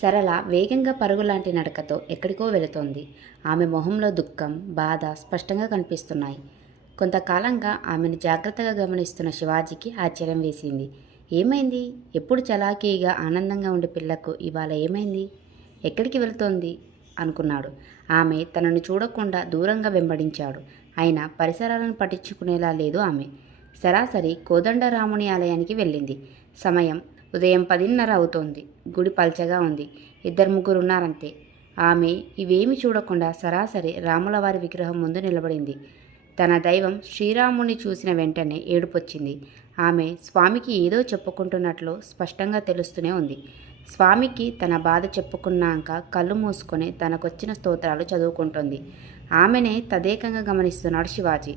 సరళ వేగంగా పరుగులాంటి నడకతో ఎక్కడికో వెళుతోంది. ఆమె మొహంలో దుఃఖం, బాధ స్పష్టంగా కనిపిస్తున్నాయి. కొంతకాలంగా ఆమెను జాగ్రత్తగా గమనిస్తున్న శివాజీకి ఆశ్చర్యం వేసింది. ఏమైంది? ఎప్పుడు చలాకీగా ఆనందంగా ఉండే పిల్లకు ఇవాళ ఏమైంది? ఎక్కడికి వెళుతోంది అనుకున్నాడు. ఆమె తనను చూడకుండా దూరంగా వెంబడించాడు. అయినా పరిసరాలను పట్టించుకునేలా లేదు ఆమె. సరాసరి కోదండరాముని ఆలయానికి వెళ్ళింది. సమయం ఉదయం 10:30 అవుతోంది. గుడి పల్చగా ఉంది. 2-3 ఉన్నారంతే. ఆమె ఇవేమీ చూడకుండా సరాసరి రాములవారి విగ్రహం ముందు నిలబడింది. తన దైవం శ్రీరాముని చూసిన వెంటనే ఏడుపొచ్చింది. ఆమె స్వామికి ఏదో చెప్పుకుంటున్నట్లు స్పష్టంగా తెలుస్తూనే ఉంది. స్వామికి తన బాధ చెప్పుకున్నాక కళ్ళు మూసుకొని తనకొచ్చిన స్తోత్రాలు చదువుకుంటోంది. ఆమెనే తదేకంగా గమనిస్తున్నాడు శివాజీ.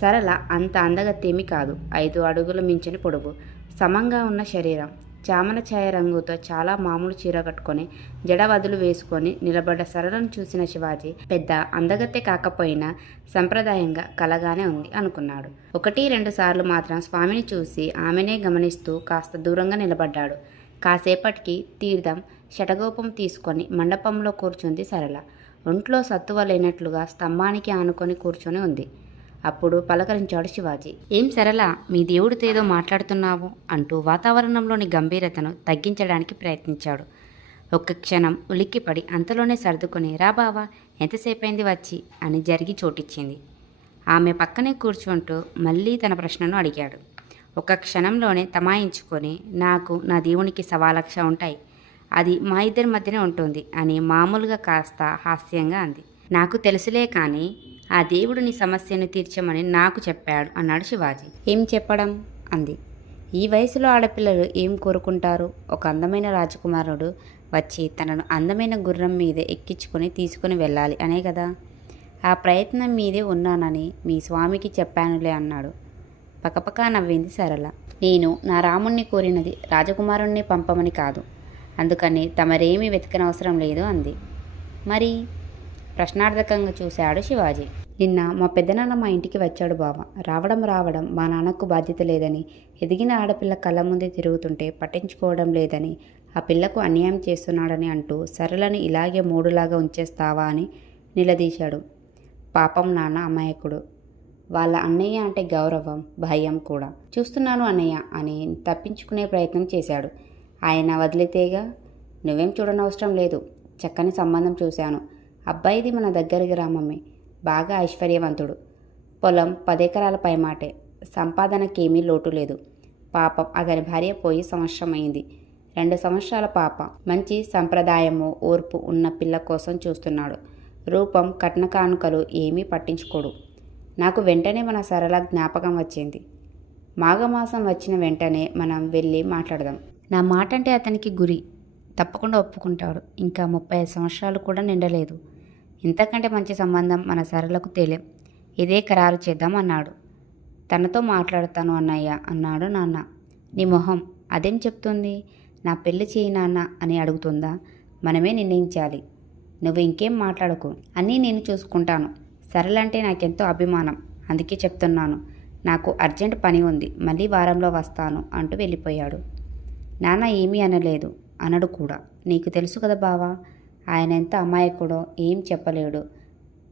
సరళ అంత అందగత్తేమీ కాదు. 5 అడుగుల మించని పొడుగు, సమంగా ఉన్న శరీరం, చామన ఛాయ రంగుతో చాలా మామూలు చీర కట్టుకొని జడ వదులు వేసుకొని నిలబడ్డ సరళను చూసిన శివాజీ పెద్ద అందగత్తె కాకపోయినా సంప్రదాయంగా కలగానే ఉంది అనుకున్నాడు. 1-2 సార్లు మాత్రం స్వామిని చూసి ఆమెనే గమనిస్తూ కాస్త దూరంగా నిలబడ్డాడు. కాసేపటికి తీర్థం శటగోపం తీసుకొని మండపంలో కూర్చుంది సరళ. ఒంట్లో సత్తువ లేనట్లుగా స్తంభానికి ఆనుకొని కూర్చొని ఉంది. అప్పుడు పలకరించాడు శివాజీ. ఏం సరళ, మీ దేవుడితో ఏదో మాట్లాడుతున్నావు అంటూ వాతావరణంలోని గంభీరతను తగ్గించడానికి ప్రయత్నించాడు. ఒక్క క్షణం ఉలిక్కిపడి అంతలోనే సర్దుకొని రా బావా, ఎంతసేపైంది వచ్చి అని జరిగి చోటిచ్చింది. ఆమె పక్కనే కూర్చుంటూ మళ్ళీ తన ప్రశ్నను అడిగాడు. ఒక క్షణంలోనే తమాయించుకొని నాకు నా దేవునికి 1,00,000 ఉంటాయి, అది మా ఇద్దరి మధ్యనే ఉంటుంది అని మామూలుగా కాస్త హాస్యంగా అంది. నాకు తెలుసులే కానీ ఆ దేవుడు నీ సమస్యను తీర్చమని నాకు చెప్పాడు అన్నాడు శివాజీ. ఏం చెప్పడం అంది. ఈ వయసులో ఆడపిల్లలు ఏం కోరుకుంటారు? ఒక అందమైన రాజకుమారుడు వచ్చి తనను అందమైన గుర్రం మీదే ఎక్కించుకొని తీసుకుని వెళ్ళాలి అనే కదా. ఆ ప్రయత్నం మీదే ఉన్నానని మీ స్వామికి చెప్పానులే అన్నాడు. పకపకా నవ్వింది సరళ. నేను నా రాముణ్ణి కోరినది రాజకుమారుణ్ణి పంపమని కాదు, అందుకని తమరేమీ వెతకనవసరం లేదు అంది. మరి? ప్రశ్నార్థకంగా చూశాడు శివాజీ. నిన్న మా పెద్దనాన్న మా ఇంటికి వచ్చాడు బావ. రావడం మా నాన్నకు బాధ్యత లేదని, ఎదిగిన ఆడపిల్ల కళ్ళ ముందే తిరుగుతుంటే పట్టించుకోవడం లేదని, ఆ పిల్లకు అన్యాయం చేస్తున్నాడని అంటూ సరళని ఇలాగే మూడులాగా ఉంచేస్తావా అని నిలదీశాడు. పాపం నాన్న అమాయకుడు. వాళ్ళ అన్నయ్య అంటే గౌరవం, భయం కూడా. చూస్తున్నాను అన్నయ్య అని తప్పించుకునే ప్రయత్నం చేశాడు. ఆయన వదిలితేగా. నువ్వేం చూడనవసరం లేదు. చక్కని సంబంధం చూశాను. అబ్బాయిది మన దగ్గర గ్రామమే. బాగా ఐశ్వర్యవంతుడు. పొలం 10 ఎకరాల పైమాటే. సంపాదనకేమీ లోటు లేదు. పాపం అతని భార్య పోయి సంవత్సరం అయింది. 2 సంవత్సరాల పాప. మంచి సంప్రదాయము, ఓర్పు ఉన్న పిల్ల కోసం చూస్తున్నాడు. రూపం, కట్న కానుకలు ఏమీ పట్టించుకోడు. నాకు వెంటనే మన సరళ జ్ఞాపకం వచ్చింది. మాఘమాసం వచ్చిన వెంటనే మనం వెళ్ళి మాట్లాడదాం. నా మాట అంటే అతనికి గురి. తప్పకుండా ఒప్పుకుంటాడు. ఇంకా 35 సంవత్సరాలు కూడా నిండలేదు. ఇంతకంటే మంచి సంబంధం మన సరళకు తెలియం. ఇదే ఖరారు చేద్దాం అన్నాడు. తనతో మాట్లాడతాను అన్నయ్య అన్నాడు నాన్న. నీ మొహం అదేం చెప్తుంది? నా పెళ్లి చేయి నాన్న అని అడుగుతుందా? మనమే నిర్ణయించాలి. నువ్వు ఇంకేం మాట్లాడకు. అన్నీ నేను చూసుకుంటాను. సరళ అంటే నాకెంతో అభిమానం. అందుకే చెప్తున్నాను. నాకు అర్జెంట్ పని ఉంది. మళ్ళీ వారంలో వస్తాను అంటూ వెళ్ళిపోయాడు. నాన్న ఏమీ అనలేదు, అనడు కూడా. నీకు తెలుసు కదా బావా, ఆయన ఎంత అమాయకుడో. ఏం చెప్పలేడు.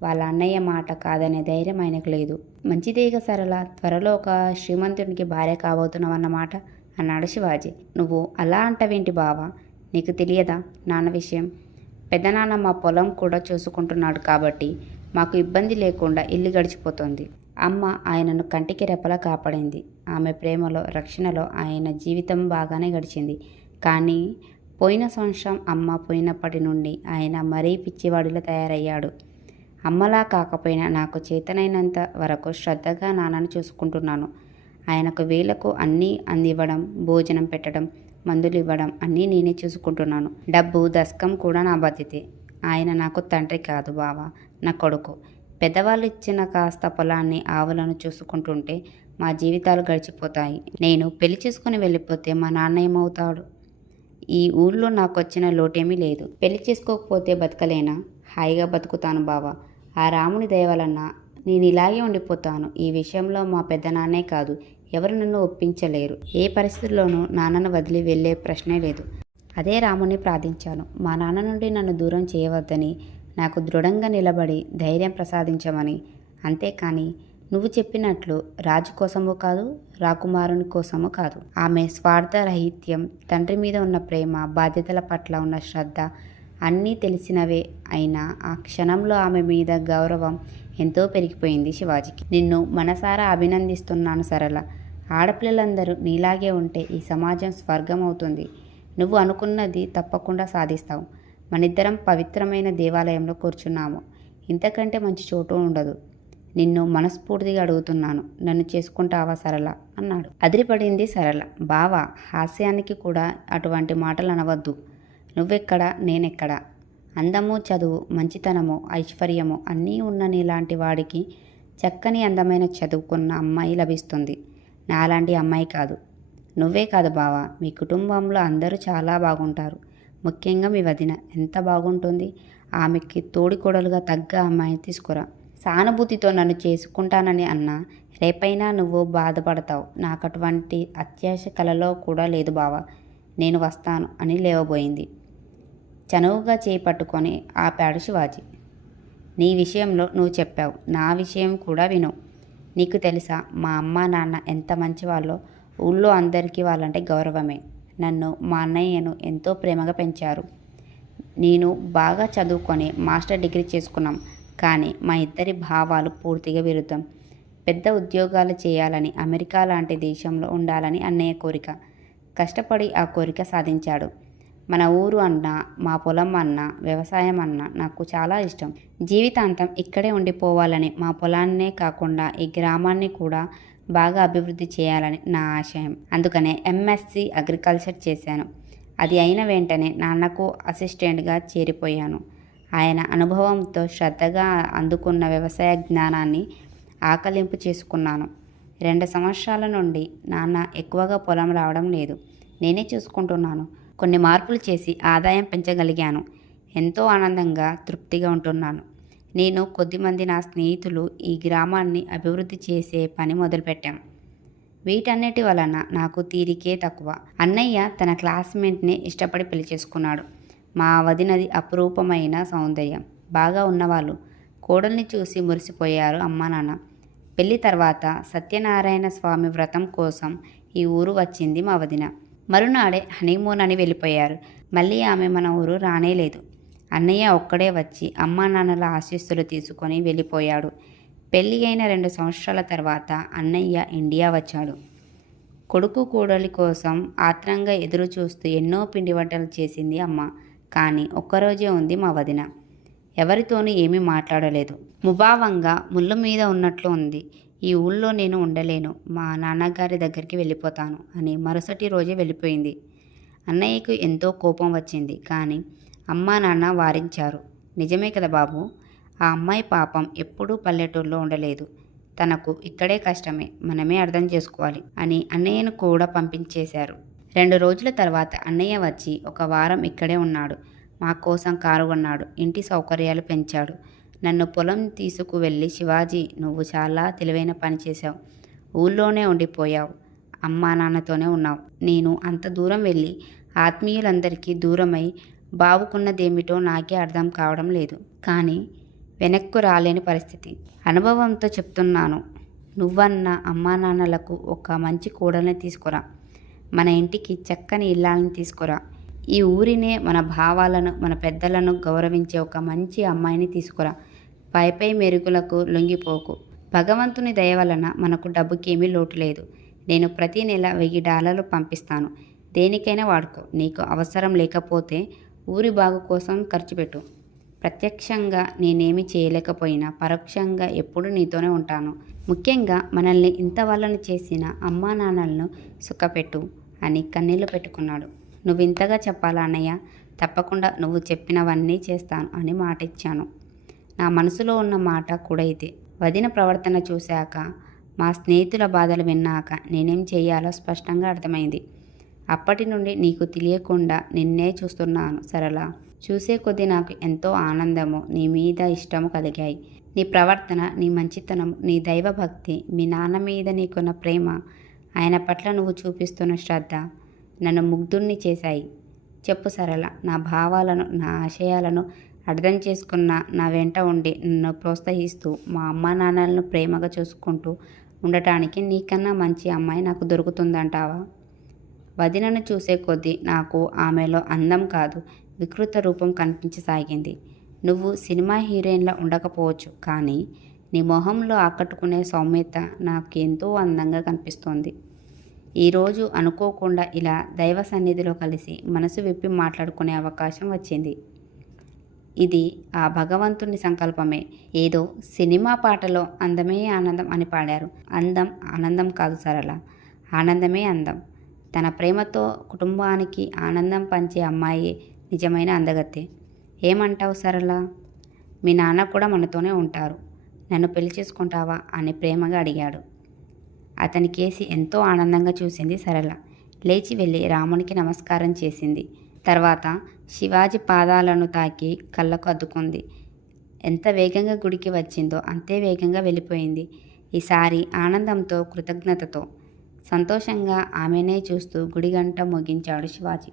వాళ్ళ అన్నయ్య మాట కాదనే ధైర్యం ఆయనకు లేదు. మంచిదేగా సరళ, త్వరలో ఒక శ్రీమంతునికి భార్య కాబోతున్నావన్నమాట అన్నాడు శివాజీ. నువ్వు అలా అంటావేంటి బావా? నీకు తెలియదా నాన్న విషయం? పెద్దనాన్న మా పొలం కూడా చూసుకుంటున్నాడు కాబట్టి మాకు ఇబ్బంది లేకుండా ఇల్లు గడిచిపోతుంది. అమ్మ ఆయనను కంటికి రెప్పలా కాపాడింది. ఆమె ప్రేమలో, రక్షణలో ఆయన జీవితం బాగానే గడిచింది. కానీ పోయిన సంవత్సరం అమ్మ పోయినప్పటి నుండి ఆయన మరీ పిచ్చివాడిలా తయారయ్యాడు. అమ్మలా కాకపోయినా నాకు చేతనైనంత వరకు శ్రద్ధగా నాన్నను చూసుకుంటున్నాను. ఆయనకు వేళకు అన్నీ అందివ్వడం, భోజనం పెట్టడం, మందులు ఇవ్వడం అన్నీ నేనే చూసుకుంటున్నాను. డబ్బు, దశకం కూడా నా బాధ్యతే. ఆయన నాకు తండ్రి కాదు బావా, నా కొడుకు. పెద్దవాళ్ళు ఇచ్చిన కాస్త పొలాన్ని, ఆవులను చూసుకుంటుంటే మా జీవితాలు గడిచిపోతాయి. నేను పెళ్లి చేసుకుని వెళ్ళిపోతే మా నాన్న ఏమవుతాడు? ఈ ఊళ్ళో నాకు వచ్చిన లోటేమీ లేదు. పెళ్లి చేసుకోకపోతే బతకలేనా? హాయిగా బతుకుతాను బావా. ఆ రాముని దయ వలన నేను ఇలాగే ఉండిపోతాను. ఈ విషయంలో మా పెద్దనాన్నే కాదు, ఎవరు నన్ను ఒప్పించలేరు. ఏ పరిస్థితుల్లోనూ నాన్నను వదిలి వెళ్ళే ప్రశ్నే లేదు. అదే రాముని ప్రార్థించాను. మా నాన్న నుండి నన్ను దూరం చేయవద్దని, నాకు దృఢంగా నిలబడి ధైర్యం ప్రసాదించమని. అంతేకాని నువ్వు చెప్పినట్లు రాజు కోసము కాదు, రాకుమారుని కోసము కాదు. ఆమె స్వార్థరహిత్యం, తండ్రి మీద ఉన్న ప్రేమ, బాధ్యతల పట్ల ఉన్న శ్రద్ధ అన్నీ తెలిసినవే. అయినా ఆ క్షణంలో ఆమె మీద గౌరవం ఎంతో పెరిగిపోయింది శివాజీకి. నిన్ను మనసారా అభినందిస్తున్నాను సరళ. ఆడపిల్లలందరూ నీలాగే ఉంటే ఈ సమాజం స్వర్గం అవుతుంది. నువ్వు అనుకున్నది తప్పకుండా సాధిస్తావు. మనిద్దరం పవిత్రమైన దేవాలయంలో కూర్చున్నాము. ఇంతకంటే మంచి చోటు ఉండదు. నిన్ను మనస్ఫూర్తిగా అడుగుతున్నాను, నన్ను చేసుకుంటావా సరళ అన్నాడు. అదిరిపడింది సరళ. బావా, హాస్యానికి కూడా అటువంటి మాటలు అనవద్దు. నువ్వెక్కడ, నేనెక్కడ? అందము, చదువు, మంచితనము, ఐశ్వర్యము అన్నీ ఉన్న నీలాంటి వాడికి చక్కని అందమైన చదువుకున్న అమ్మాయి లభిస్తుంది. నాలాంటి అమ్మాయి కాదు. నువ్వే కాదు బావా, మీ కుటుంబంలో అందరూ చాలా బాగుంటారు. ముఖ్యంగా మీ వదిన ఎంత బాగుంటుంది. ఆమెకి తోడికోడలుగా తగ్గ అమ్మాయిని తీసుకురా. సానుభూతితో నన్ను చేసుకుంటానని అన్నా రేపైనా నువ్వు బాధపడతావు. నాకు అటువంటి అత్యాశ కలలో కూడా లేదు బావా. నేను వస్తాను అని లేవబోయింది. చనువుగా చేయి పట్టుకొని ఆపాడు శివాజీ. నీ విషయంలో నువ్వు చెప్పావు, నా విషయం కూడా విను. నీకు తెలుసా మా అమ్మ నాన్న ఎంత మంచివాళ్ళో? ఊళ్ళో అందరికీ వాళ్ళంటే గౌరవమే. నన్ను, మా అన్నయ్యను ఎంతో ప్రేమగా పెంచారు. నేను బాగా చదువుకొని మాస్టర్ డిగ్రీ చేసుకున్నాం. కానీ మా ఇద్దరి భావాలు పూర్తిగా విరుద్ధం. పెద్ద ఉద్యోగాలు చేయాలని, అమెరికా లాంటి దేశంలో ఉండాలని అన్నయ్య కోరిక. కష్టపడి ఆ కోరిక సాధించాడు. మన ఊరు అన్నా, మా పొలం అన్నా, వ్యవసాయం అన్నా నాకు చాలా ఇష్టం. జీవితాంతం ఇక్కడే ఉండిపోవాలని, మా పొలాన్నే కాకుండా ఈ గ్రామాన్ని కూడా బాగా అభివృద్ధి చేయాలని నా ఆశయం. అందుకనే ఎంఎస్సి అగ్రికల్చర్ చేశాను. అది అయిన వెంటనే నాన్నకు అసిస్టెంట్గా చేరిపోయాను. ఆయన అనుభవంతో శ్రద్ధగా అందుకున్న వ్యవసాయ జ్ఞానాన్ని ఆకలింపు చేసుకున్నాను. 2 సంవత్సరాల నుండి నాన్న ఎక్కువగా పొలం రావడం లేదు. నేనే చూసుకుంటున్నాను. కొన్ని మార్పులు చేసి ఆదాయం పెంచగలిగాను. ఎంతో ఆనందంగా, తృప్తిగా ఉంటున్నాను. నేను, కొద్దిమంది నా స్నేహితులు ఈ గ్రామాన్ని అభివృద్ధి చేసే పని మొదలుపెట్టాం. వీటన్నిటి వలన నాకు తీరికే తక్కువ. అన్నయ్య తన క్లాస్మేట్ని ఇష్టపడి పెళ్లి చేసుకున్నాడు. మా వదినది అపురూపమైన సౌందర్యం, బాగా ఉన్నవాళ్ళు. కోడల్ని చూసి మురిసిపోయారు అమ్మా నాన్న. పెళ్లి తర్వాత సత్యనారాయణ స్వామి వ్రతం కోసం ఈ ఊరు వచ్చింది మా వదిన. మరునాడే హనీమూన్ అని వెళ్ళిపోయారు. మళ్ళీ ఆమె మన ఊరు రానేలేదు. అన్నయ్య ఒక్కడే వచ్చి అమ్మా నాన్నల ఆశీస్సులు తీసుకొని వెళ్ళిపోయాడు. పెళ్ళి అయిన 2 సంవత్సరాల తర్వాత అన్నయ్య ఇండియా వచ్చాడు. కొడుకు కోడలి కోసం ఆత్రంగా ఎదురు చూస్తూ ఎన్నో పిండి వంటలు చేసింది అమ్మ. కానీ ఒక్కరోజే ఉంది మా వదిన. ఎవరితోనూ ఏమీ మాట్లాడలేదు. ముభావంగా ముళ్ళు మీద ఉన్నట్లు ఉంది. ఈ ఊళ్ళో నేను ఉండలేను, మా నాన్నగారి దగ్గరికి వెళ్ళిపోతాను అని మరుసటి రోజే వెళ్ళిపోయింది. అన్నయ్యకు ఎంతో కోపం వచ్చింది. కానీ అమ్మా నాన్న వారించారు. నిజమే కదా బాబు, ఆ అమ్మాయి పాపం ఎప్పుడూ పల్లెటూరులో ఉండలేదు. తనకు ఇక్కడే కష్టమే, మనమే అర్థం చేసుకోవాలి అని అన్నయ్యను కూడా పంపించేశారు. 2 రోజుల తర్వాత అన్నయ్య వచ్చి 1 వారం ఇక్కడే ఉన్నాడు. మా కోసం కారు కొన్నాడు. ఇంటి సౌకర్యాలు పెంచాడు. నన్ను పొలం తీసుకువెళ్ళి, శివాజీ, నువ్వు చాలా తెలివైన పని చేశావు. ఊళ్ళోనే ఉండిపోయావు, అమ్మా నాన్నతోనే ఉన్నావు. నేను అంత దూరం వెళ్ళి ఆత్మీయులందరికీ దూరమై బావుకున్నదేమిటో నాకే అర్థం కావడం లేదు. కానీ వెనక్కు రాలేని పరిస్థితి. అనుభవంతో చెప్తున్నాను. నువ్వన్న అమ్మా నాన్నలకు ఒక మంచి కోడల్ని తీసుకురా. మన ఇంటికి చక్కని ఇల్లాలని తీసుకురా. ఈ ఊరినే, మన భావాలను, మన పెద్దలను గౌరవించే ఒక మంచి అమ్మాయిని తీసుకురా. పై మెరుగులకు లొంగిపోకు. భగవంతుని దయ వలన మనకు డబ్బుకేమీ లోటు లేదు. నేను ప్రతి నెల $1000 పంపిస్తాను. దేనికైనా వాడుకో. నీకు అవసరం లేకపోతే ఊరి బాగు కోసం ఖర్చు పెట్టు. ప్రత్యక్షంగా నేనేమి చేయలేకపోయినా పరోక్షంగా ఎప్పుడూ నీతోనే ఉంటాను. ముఖ్యంగా మనల్ని ఇంతవాళ్ళని చేసిన అమ్మా నాన్నలను సుఖపెట్టు అని కన్నీళ్లు పెట్టుకున్నాడు. నువ్వు ఇంతగా చెప్పాలా అన్నయ్య? తప్పకుండా నువ్వు చెప్పినవన్నీ చేస్తాను అని మాట ఇచ్చాను. నా మనసులో ఉన్న మాట కూడా ఇదే. వదిన ప్రవర్తన చూశాక, మా స్నేహితుల బాధలు విన్నాక నేనేం చేయాలో స్పష్టంగా అర్థమైంది. అప్పటి నుండి నీకు తెలియకుండా నిన్నే చూస్తున్నాను సరళ. చూసే కొద్దీ నాకు ఎంతో ఆనందము, నీ మీద ఇష్టము కలిగాయి. నీ ప్రవర్తన, నీ మంచితనం, నీ దైవభక్తి, మీ నాన్న మీద నీకున్న ప్రేమ, ఆయన పట్ల నువ్వు చూపిస్తున్న శ్రద్ధ నన్ను ముగ్ధుణ్ణి చేశాయి. చెప్పు సరళ. నా భావాలను, నా ఆశయాలను అర్థం చేసుకున్న, నా వెంట ఉండి నన్ను ప్రోత్సహిస్తూ, మా అమ్మా నాన్నలను ప్రేమగా చూసుకుంటూ ఉండటానికి నీకన్నా మంచి అమ్మాయి నాకు దొరుకుతుందంటావా? వదినను చూసే కొద్దీ నాకు ఆమెలో అందం కాదు, వికృత రూపం కనిపించసాగింది. నువ్వు సినిమా హీరోయిన్లా ఉండకపోవచ్చు, కానీ నీ మొహంలో ఆకట్టుకునే సౌమ్యత నాకు ఎంతో అందంగా కనిపిస్తోంది. ఈరోజు అనుకోకుండా ఇలా దైవ సన్నిధిలో కలిసి మనసు విప్పి మాట్లాడుకునే అవకాశం వచ్చింది. ఇది ఆ భగవంతుని సంకల్పమే. ఏదో సినిమా పాటలో అందమే ఆనందం అని పాడారు. అందం ఆనందం కాదు సరళ, ఆనందమే అందం. తన ప్రేమతో కుటుంబానికి ఆనందం పంచే అమ్మాయే నిజమైన అందగత్తె. ఏమంటావు సరళ? మీ నాన్న కూడా మనతోనే ఉంటారు. నన్ను పెళ్లి చేసుకుంటావా అని ప్రేమగా అడిగాడు. అతని కేసి ఎంతో ఆనందంగా చూసింది సరళ. లేచి వెళ్ళి రామునికి నమస్కారం చేసింది. తర్వాత శివాజీ పాదాలను తాకి కళ్ళకు అద్దుకుంది. ఎంత వేగంగా గుడికి వచ్చిందో అంతే వేగంగా వెళ్ళిపోయింది. ఈసారి ఆనందంతో, కృతజ్ఞతతో, సంతోషంగా ఆమెనే చూస్తూ గుడి గంట మోగించాడు శివాజీ.